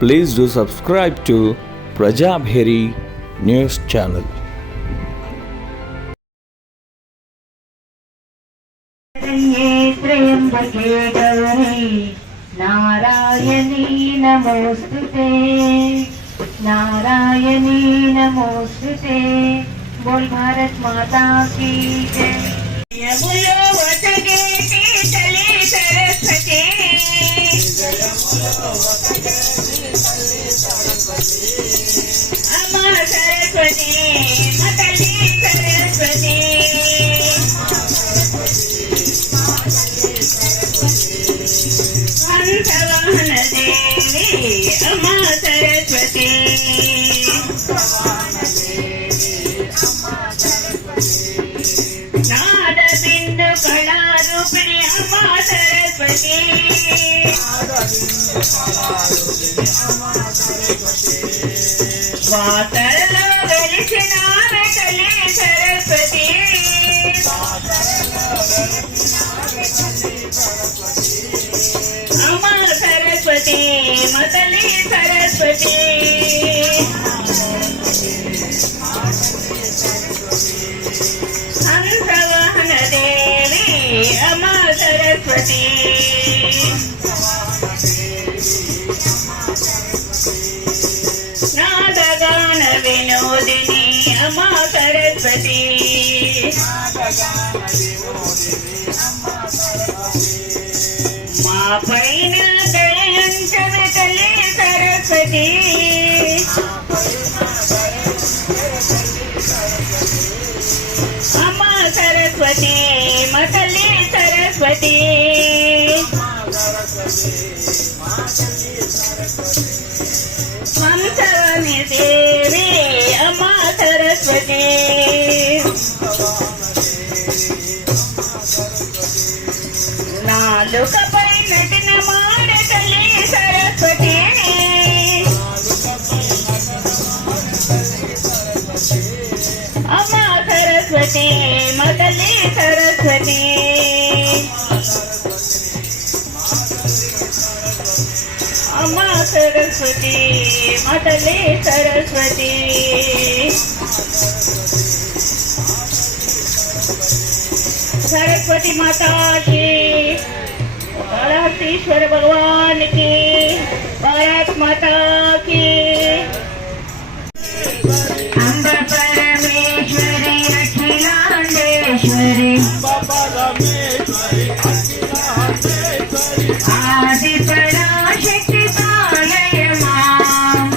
Please do subscribe to Prajabheri News Channel. Narayani नमोस्तुते नारायणी नमोस्तुते बोल भारत माता की जय। यमुलो वसगे चले सरस्वती अम्मा सरस्वती मतली सरस्वती हंसवाहन देवी अम्मा सरस्वती नाद बिंदु कला रूपिणी अम्मा सरस्वती वातरलो వెలిసిన తల్లి సరస్వతి అమ్మా సరస్వతి మతలి సరస్వతి హంసవాహన దేవి అమ్మా సరస్వతి నాదగాన వినోదిని అమ్మా సరస్వతి మా పైన దయంచవి తల్లి సరస్వతి అమ్మా సరస్వతి మా తల్లి సరస్వతి హంసవాణి దేవి అమ్మా సరస్వతి నాలుకపై నటిన మాడ తల్లి సరస్వతి అమ్మా సరస్వతి మా తల్లి సరస్వతి అమ్మా సరస్వతి మా తల్లి సరస్వతి सरस्वती माता की कालहस्तीश्वर भगवान की भारत माता की अम्ब परमेश्वरी अखिलांडेश्वरी आदि पराशक्ति पालय मां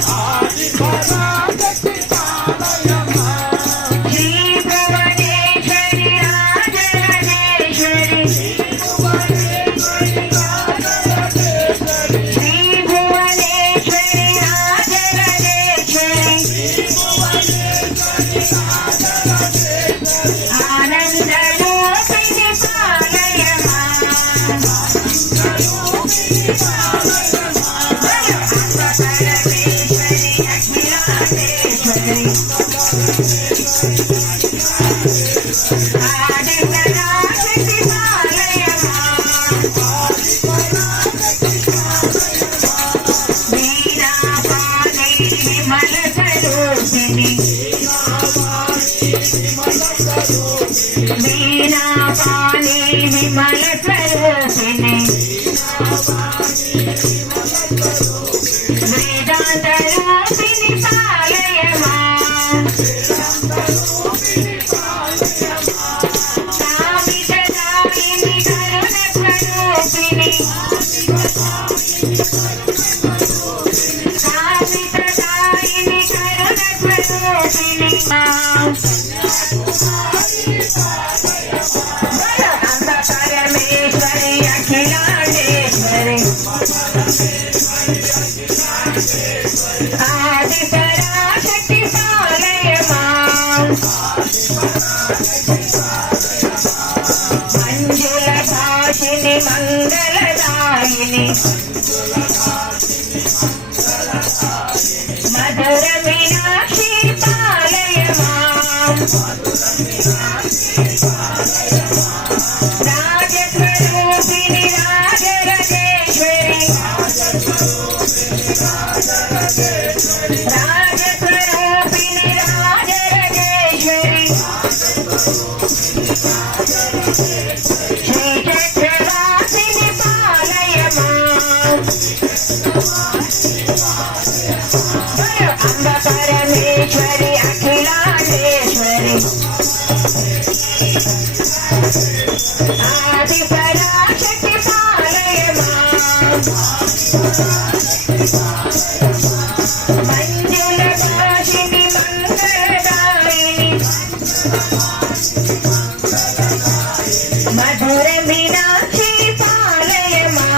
वीणापाणि विमल स्वरूपिणि वेदांत रूपिणि पालय मां कामितदायिनि करुण स्वरूपिणि कामितदायिनि करुण स्वरूपिणि मां परमेश्वरी अखिलांडेश्वरी आदि पराशक्ति पालय मां मंजुल भाषिनि मंगलदायिनि मधुर मीनाक्षी पालय मां राजस्वरूपिणि राजराजेश्वरी అంబ పరమేశ్వరి అఖిలాండేశ్వరి ఆది పరాశక్తి పాలయమా మంజుల భాషిని మంగళదాయిని మధుర మీనాక్షి పాలయమా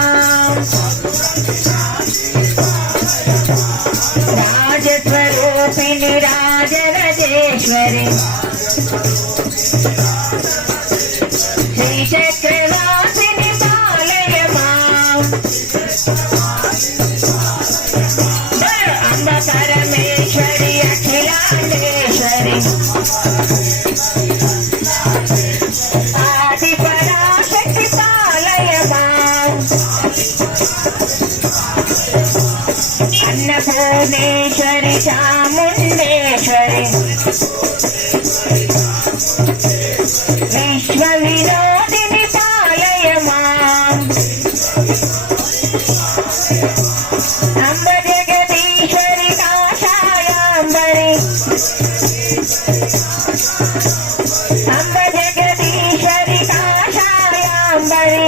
రాజస్వరూపిణి రాజరాజేశ్వరి శ్రీచక్రవాసిని పాలయమా అంబ పరమేశ్వరి అఖిలాండేశ్వరి ఆది పరాశక్తి పాలయమా అన్నపూర్ణేశ్వరి చాముండేశ్వరి విశ్వ వినోదిని పాలయమా అంబ జగదీశ్వరి కాషాయాంబరి అంబ జగదీశ్వరి కాషాయాంబరి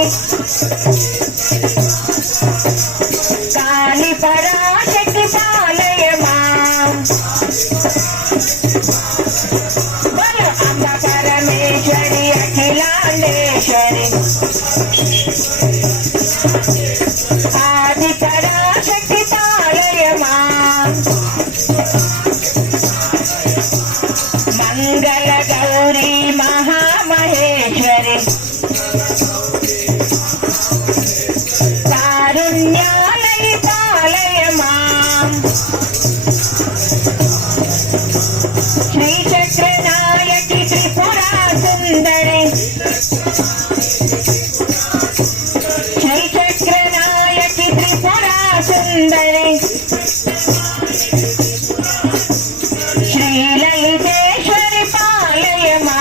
కాళి పరాశక్తి పాలయమా బలు అంబ పరమేశ్వరి అఖిలాండేశ్వరి ఆది పరాశక్తి పాలయమా మంగళ గౌరీ మహామహేశ్వరి కారుణ్యాలయ పాలయమా శ్రీచక్రనాయకి త్రిపురా సుందరి శ్రీచక్రనాయకి త్రిపురా సుందరి శ్రీలలితేశ్వరి పాలయమా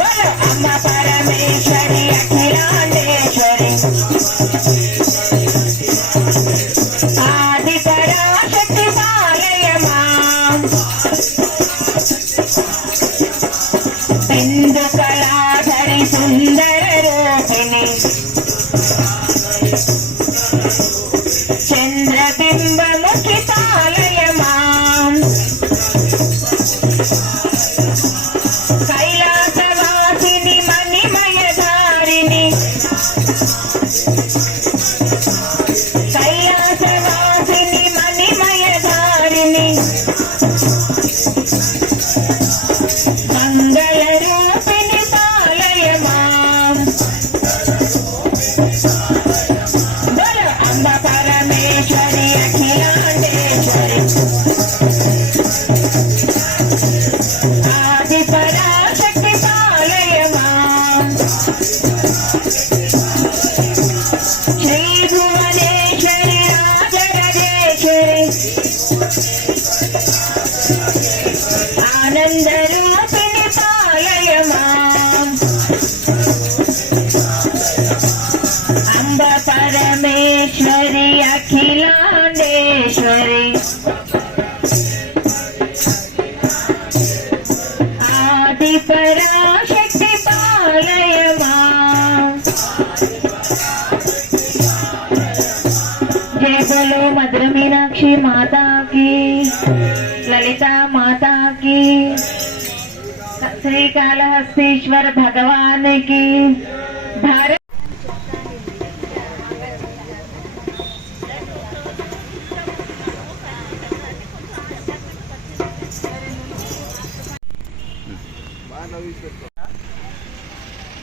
బలు అంబ పరమేశ్వరి అఖిలాండేశ్వరి ఆది పరాశక్తి పాలయమా బిందు కళాధరి సుందర రూపిణి చంద్రబింబముఖి పాలయమా కైలాసవాసిని మణిమయధారిణి కైలాసవాసిని మణిమయధారిణి మంగళ రూపిణి పాలయమా బలు అంబ పరమేశ్వరి అఖిలాండేశ్వరి ఆది పరాశక్తి పాలయమా శ్రీ భువనేశ్వరి రాజరాజేశ్వరి ఆనంద రూపిణి పాలయమా అంబ పరమేశ్వరి అఖిలాండేశ్వరి ఆది పరాశక్తి పాలయమా జయ బోలో మధుర మీనాక్షి మాతా की ललिता माता की श्रीकालहस्तीश्वर भगवान की भारत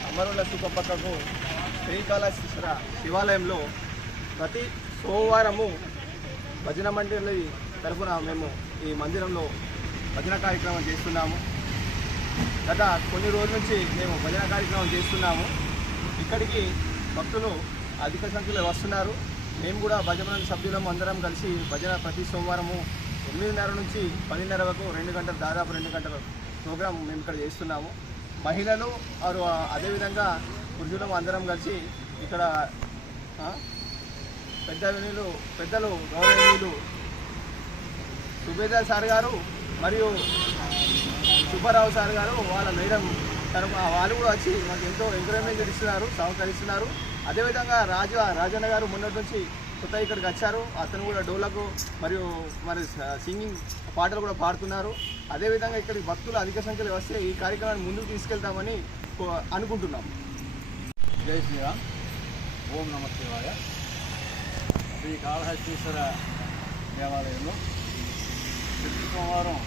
అమరుల సుఖపక్కకు శ్రీకాళహస్తీశ్వర శివాలయంలో ప్రతి సోమవారము భజన మండలి తరఫున మేము ఈ మందిరంలో భజన కార్యక్రమం చేస్తున్నాము. గత కొన్ని రోజుల నుంచి మేము భజన కార్యక్రమం చేస్తున్నాము. ఇక్కడికి భక్తులు అధిక సంఖ్యలో వస్తున్నారు. మేము కూడా భజన సభ్యులం అందరం కలిసి భజన ప్రతి సోమవారము 8:30 నుంచి 10:30 వరకు 2 గంటలు దాదాపు 2 గంటల ప్రోగ్రాం మేము ఇక్కడ చేస్తున్నాము. మహిళలు అదేవిధంగా పురుషులు అందరం కలిసి ఇక్కడ పెద్దలు గౌరవనీయులు సుబేదార్ సార్ గారు మరియు సుబ్బారావు సార్ గారు వాళ్ళ మేడం వాళ్ళు కూడా వచ్చి మాకు ఎంతో ఎంకరేజ్మెంట్ ఇస్తున్నారు, సహకరిస్తున్నారు. అదేవిధంగా రాజన్న గారు మొన్నటి నుంచి కొత్త ఇక్కడికి వచ్చారు. అతను కూడా డోలకు మరియు మరి సింగింగ్ పాటలు కూడా పాడుతున్నారు. అదేవిధంగా ఇక్కడికి భక్తులు అధిక సంఖ్యలో వస్తే ఈ కార్యక్రమాన్ని ముందుకు తీసుకెళ్తామని అనుకుంటున్నాం. జై శ్రీరామ్. ఓం నమ శివాయ. శ్రీ కాళహస్తీశ్వర దేవాలయంలో ప్రతి సోమవారం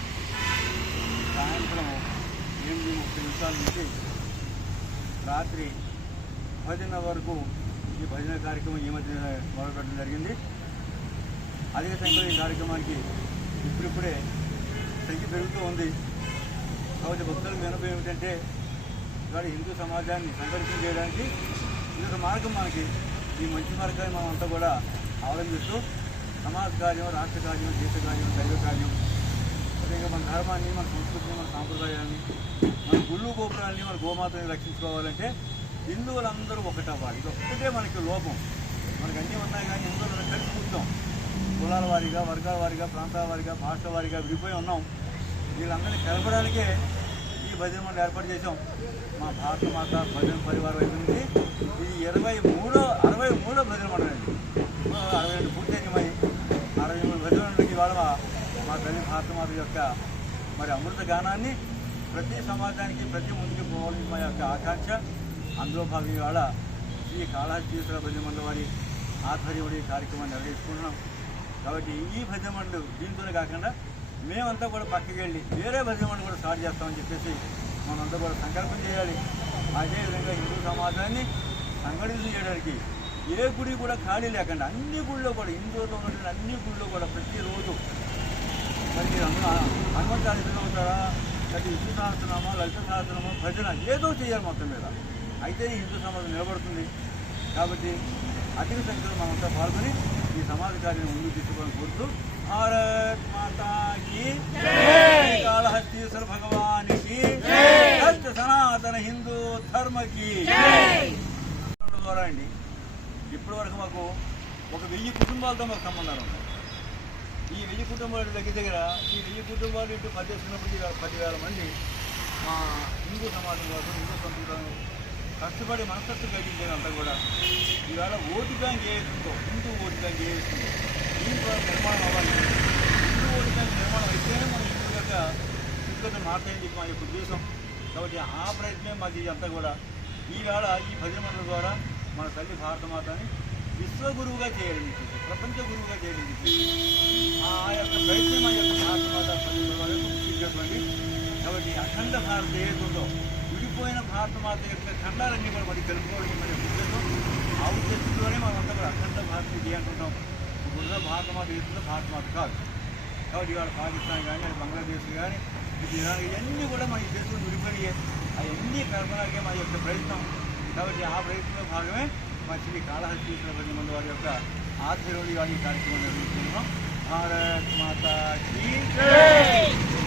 సాయంత్రం 8:30 నుంచి రాత్రి భజన వరకు ఈ భజన కార్యక్రమం ఈ మధ్య మొదలుపెట్టడం జరిగింది. అధిక సంఖ్యలో ఈ కార్యక్రమానికి ఇప్పుడిప్పుడే సంఖ్య పెరుగుతూ ఉంది. కాబట్టి భక్తులకు వినపం ఏమిటంటే ఇవాళ హిందూ సమాజాన్ని సంఘటితం చేయడానికి ఇదొక మార్గం. మనకి ఈ మంచి మార్గాన్ని మనం అంతా కూడా అవలంబిస్తూ సమాజ కార్యం, రాష్ట్ర కార్యం, దేశ కార్యం, దైవ కార్యం, అదేవిధంగా మన ధర్మాన్ని, మన సంస్కృతిని, మన సాంప్రదాయాన్ని, మన గుళ్ళు గోపురాన్ని, మన గోమాతని రక్షించుకోవాలంటే హిందువులందరూ ఒకటవ్వాలి. ఇది ఒక్కటే మనకి లోపం. మనకు అన్నీ ఉన్నాయి కానీ హిందువులను కలిసి కూర్చోం. కులాల వారీగా, వర్గాల వారీగా, ప్రాంతాల వారీగా, భాషల వారీగా విడిపోయి ఉన్నాం. వీళ్ళందరినీ కలపడానికే ఈ భజన మండలి ఏర్పాటు చేసాం. మా భారత మాత భజన పరివారం అయిపోయింది. ఇది 63వ భజన మండలి అండి. 62 పూర్తయింది. మరి 63 భజన మండలికి ఇవాళ మా తల్లి భారత మాత యొక్క మరి అమృత గానాన్ని ప్రతి సమాజానికి ప్రతి ముందుకు పోవాలని మా యొక్క ఆకాంక్ష. అందులో భాగంగా ఇవాళ శ్రీ కాళహస్తీశ్వర భజన మండలి వారి ఆధ్వర్యంలో ఈ కార్యక్రమాన్ని నిర్వహించుకుంటున్నాం. కాబట్టి ఈ భజన మండలి దీంతోనే కాకుండా మేమంతా కూడా పక్కకి వెళ్ళి వేరే భజన మండలి కూడా స్టార్ట్ చేస్తామని చెప్పేసి మనంతా కూడా సంకల్పం చేయాలి. అదేవిధంగా హిందూ సమాజాన్ని సంఘటితం చేయడానికి ఏ గుడి కూడా ఖాళీ లేకుండా అన్ని గుళ్ళో కూడా హిందువుల్లో ఉన్నటువంటి అన్ని గుళ్ళో కూడా ప్రతిరోజు మరి మీరు హనుమంత చాలీసా అవుతారా, లేకపోతే విష్ణు సహస్రనామా, లలిత సహస్రనామా, భజన ఏదో చేయాలి మొత్తం మీద. అయితే ఈ హిందూ సమాజం నిలబడుతుంది. కాబట్టి అధిక సంఖ్యలో మనంతా పాల్గొని ఈ సమాజ కార్యాన్ని ముందుకు తీసుకోవాలని కోరుతూ భారత్ మాతాకి, కాళహస్తీశ్వర భగవానికి, సనాతన హిందూ ధర్మకి ద్వారా అండి. ఇప్పటి వరకు మాకు ఒక 1000 కుటుంబాలతో మాకు సంబంధాలు ఉన్నాయి. ఈ 1000 కుటుంబాల దగ్గర ఈ 1000 కుటుంబాలు ఇటు పనిచేస్తున్నప్పటికీ 10,000 మంది మా హిందూ సమాజం కోసం, హిందూ సంస్కృతి కష్టపడి మనస్తత్వం కలిగించేదంతా కూడా ఈవేళ ఓటు బ్యాంక్ ఏస్తుందో, హిందూ ఓటు బ్యాంక్ ఏస్తుందో దీంట్లో నిర్మాణం అవ్వాలి. హిందూ ఓటు బ్యాంక్ నిర్మాణం అయితేనే మన హిందూ యొక్క స్థితిగతులు మాట్లాడింది మా యొక్క ఉద్దేశం. కాబట్టి ఆ ప్రయత్నం మాకు ఇదంతా కూడా ఈవేళ ఈ భజన మండలి ద్వారా మన తల్లి భారతమాతని విశ్వగురువుగా చేయడం, ప్రపంచ గురువుగా చేయడం ఆ యొక్క ప్రయత్నం మా యొక్క భారతమాత సృష్టించినటువంటి. కాబట్టి అఖండ భారత ఏదో విడిపోయిన భారతమాత యొక్క ఖండాలన్నీ కూడా మరి తెలుసుకోవడం మన ఉద్దేశం. ఆ ఉద్దేశంలోనే మనమంతా కూడా అఖండ భారతీయ అంటుంటాం. ఇప్పుడున్న భారతమాత ఏదో భారతమాత కాదు. కాబట్టి ఇవాళ పాకిస్తాన్ కానీ, బంగ్లాదేశ్ కానీ, ఇరాన్ ఇవన్నీ కూడా మన ఈ దేశంలో విడిపోయి అవన్నీ కల్పనకే మా యొక్క ప్రయత్నం. కాబట్టి ఆ ప్రయత్నంలో భాగమే మా శ్రీ కాళహస్తీశ్వర భజన మండలి వారి యొక్క ఆధ్వర్యంలో ఈ కార్యక్రమం నిర్వహిస్తున్నాం. భారత్ మాతాకి జై.